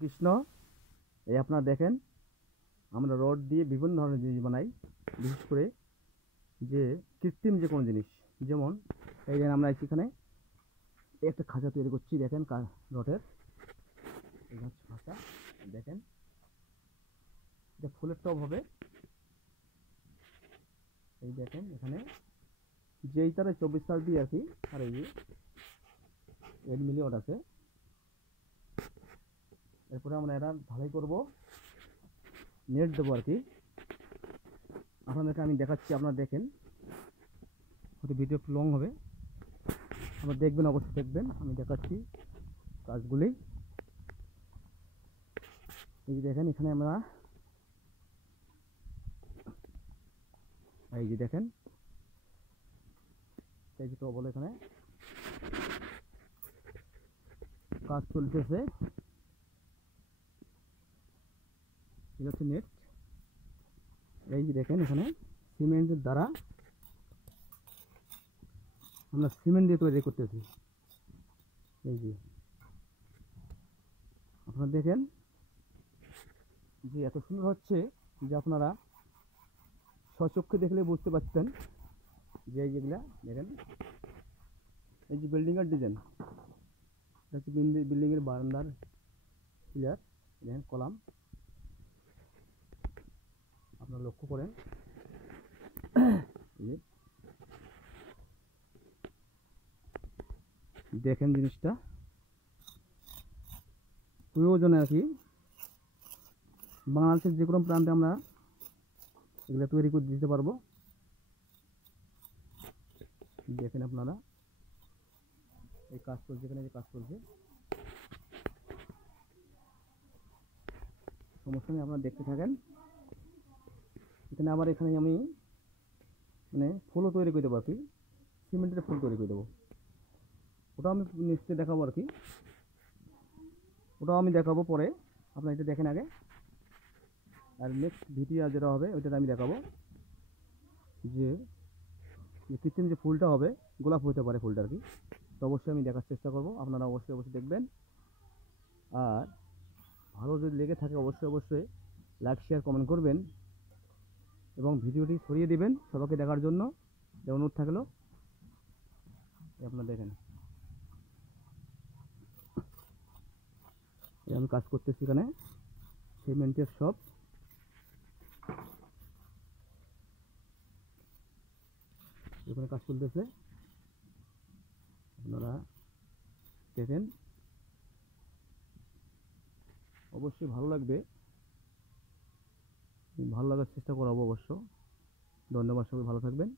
কৃষ্ণ, এই আপনারা দেখেন আমরা রড দিয়ে বিভিন্ন ধরনের জিনিস বানাই, বিশেষ করে যে কৃত্রিম যে কোনো জিনিস, যেমন এই যে আমরা এখানে একটা খাঁচা তৈরি করছি, দেখেন রডের এই হচ্ছে খাঁচা, দেখেন এটা ফুলের টব হবে। এই দেখেন এখানে যেই তারে 24 তার দিয়ে আর কি, আর এই যে 8 মিলি ওয়াট আছে। এরপরে আমরা এটা ঢালাই করব, নেট দেবো আর কি। আপনাদেরকে আমি দেখাচ্ছি, আপনারা দেখেন, হয়তো ভিডিও একটু লং হবে, আপনারা দেখবেন, অবশ্যই দেখবেন, আমি দেখাচ্ছি কাজগুলি। এই যে দেখেন এখানে আমরা এই যে দেখেন এই যে বলে এখানে কাজ চলতেছে। এটা হচ্ছে নেট। এই যে দেখেন এখানে সিমেন্টের দ্বারা আমরা সিমেন্ট দিয়ে তৈরি করতেছি। এই যে আপনারা দেখেন যে এত সুন্দর হচ্ছে যে আপনারা স্বচক্ষে দেখলে বুঝতে পারতেন যে এই যেগুলা দেখেন, এই যে বিল্ডিংয়ের ডিজাইন, এটা হচ্ছে বিল্ডিংয়ের বারান্দার পিলার, দেখেন কলাম, আপনারা লক্ষ্য করেন। দেখেন জিনিসটা প্রয়োজনে আর কি, বাংলাদেশের যে কোনো প্রান্তে আমরা এগুলো তৈরি করে দিতে পারবো। দেখেন আপনারা এই কাজ করছে, এখানে যে কাজ করছে, সমস্যা নেই, আপনারা দেখতে থাকেন। এখানে আবার এখানে আমি মানে ফুলও তৈরি করে দেবো আর কি, সিমেন্টের ফুল তৈরি করে দেবো, ওটাও আমি নিশ্চয়ই দেখাবো আর কি, ওটাও আমি দেখাবো পরে, আপনারা এটা দেখেন আগে, আর নেক্সট ভিডিও যেটা হবে ওইটা আমি দেখাবো যে কৃত্রিম যে ফুলটা হবে, গোলাপ হতে পারে ফুলটা আর কি। তো অবশ্যই আমি দেখার চেষ্টা করব, আপনারা অবশ্যই দেখবেন। আর ভালো যদি লেগে থাকে অবশ্যই লাইক শেয়ার কমেন্ট করবেন এবং ভিডিওটি ছড়িয়ে দিবেন সবাইকে দেখার জন্য, অনুরোধ থাকলো। আপনারা দেখেন আমি কাজ করতেছি, এখানে সিমেন্টের সব এখানে কাজ চলতেছে, আপনারা দেখেন, অবশ্যই ভালো লাগবে, ভালো লাগার চেষ্টা করাবো অবশ্য। ধন্যবাদ, সবাই ভালো থাকবেন।